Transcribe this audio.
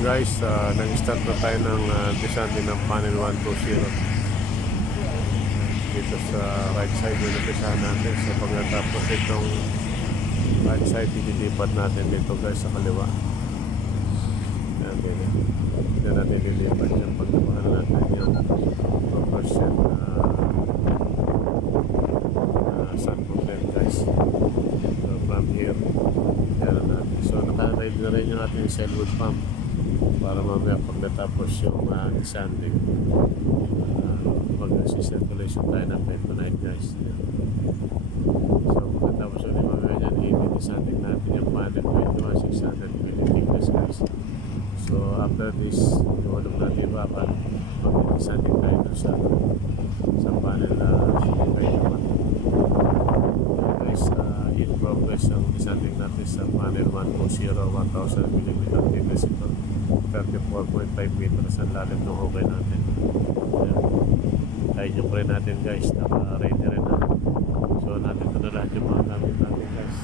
Ayan guys, nag-start na tayo ng descending ng panel 120 dito sa right side yung napisahan natin. So pagkatapos itong right side, ililipat natin dito guys sa kaliwa. Ayan, hindi natin ililipat yung paglabahan natin yung 2% sun content guys. So from here, yan na natin. So naka-ride na rin yung ating cellwood pump para mamaya pag natapos yung sanding, mag-circulation tayo ng bentonite guys. So pagkatapos ulit mamaya dyan, i-sanding natin yung panel 21,600 mm guys. So after this, iwalog natin yung bakal, mag-sanding tayo dun sa panel 21 guys. In progress ang sanding natin sa panel 120, 1,000 mm thickness ito, 34.5 meters ang lalim ng hukay natin. Ayan, yung rin natin guys, naka-ready rin na. So natin ito na lahat yung mga gamit natin guys.